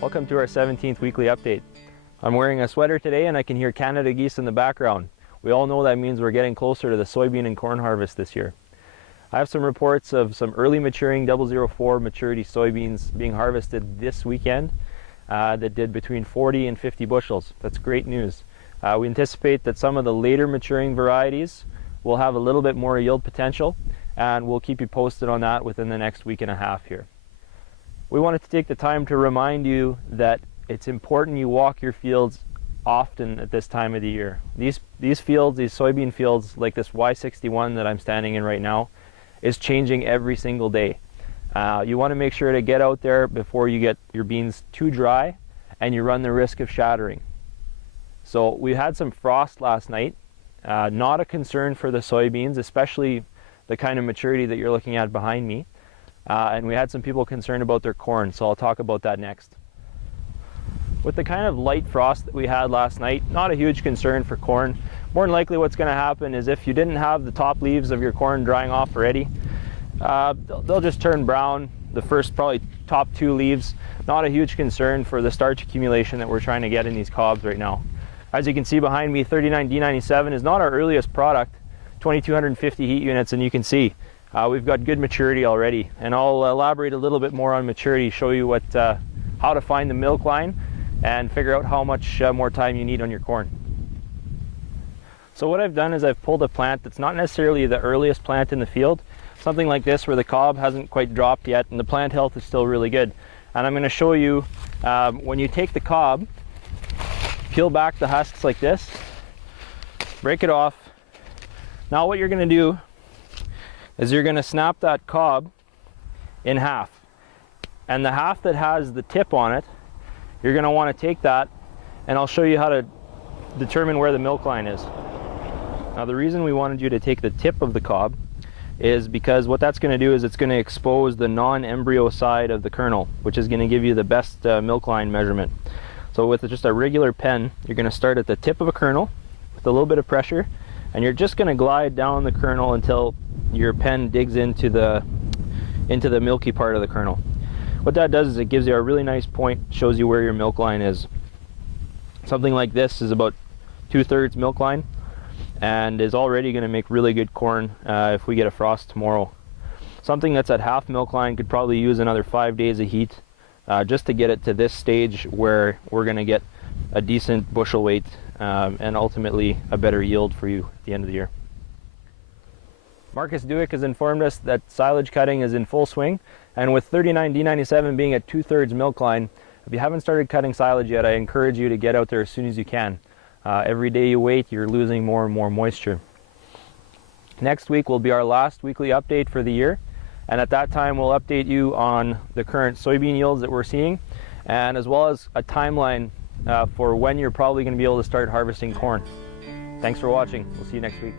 Welcome to our 17th weekly update. I'm wearing a sweater today and I can hear Canada geese in the background. We all know that means we're getting closer to the soybean and corn harvest this year. I have some reports of some early maturing 004 maturity soybeans being harvested this weekend that did between 40 and 50 bushels. That's great news. We anticipate that some of the later maturing varieties will have a little bit more yield potential, and we'll keep you posted on that within the next week and a half here. We wanted to take the time to remind you that it's important you walk your fields often at this time of the year. These fields, these soybean fields like this Y61 that I'm standing in right now, is changing every single day. You want to make sure to get out there before you get your beans too dry and you run the risk of shattering. So we had some frost last night. Not a concern for the soybeans, especially the kind of maturity that you're looking at behind me. And we had some people concerned about their corn, so I'll talk about that next. With the kind of light frost that we had last night, not a huge concern for corn. More than likely what's going to happen is if you didn't have the top leaves of your corn drying off already, they'll just turn brown. The first probably top two leaves, not a huge concern for the starch accumulation that we're trying to get in these cobs right now. As you can see behind me, 39D97 is not our earliest product, 2250 heat units, and you can see we've got good maturity already. And I'll elaborate a little bit more on maturity, show you how to find the milk line and figure out how much more time you need on your corn. So what I've done is I've pulled a plant that's not necessarily the earliest plant in the field, something like this where the cob hasn't quite dropped yet and the plant health is still really good. And I'm going to show you when you take the cob, peel back the husks like this, break it off. Now what you're going to do is you're going to snap that cob in half, and the half that has the tip on it, you're going to want to take that, and I'll show you how to determine where the milk line is. Now the reason we wanted you to take the tip of the cob is because what that's going to do is it's going to expose the non-embryo side of the kernel, which is going to give you the best milk line measurement. So with just a regular pen, you're going to start at the tip of a kernel with a little bit of pressure, and you're just going to glide down the kernel until your pen digs into the milky part of the kernel. What that does is it gives you a really nice point, shows you where your milk line is. Something like this is about 2/3 milk line and is already going to make really good corn if we get a frost tomorrow. Something that's at half milk line could probably use another 5 days of heat just to get it to this stage where we're going to get a decent bushel weight and ultimately a better yield for you at the end of the year. Marcus Dewick has informed us that silage cutting is in full swing, and with 39D97 being at 2/3 milk line, if you haven't started cutting silage yet, I encourage you to get out there as soon as you can. Every day you wait, you're losing more and more moisture. Next week will be our last weekly update for the year, and at that time we'll update you on the current soybean yields that we're seeing, and as well as a timeline for when you're probably going to be able to start harvesting corn. Thanks for watching. We'll see you next week.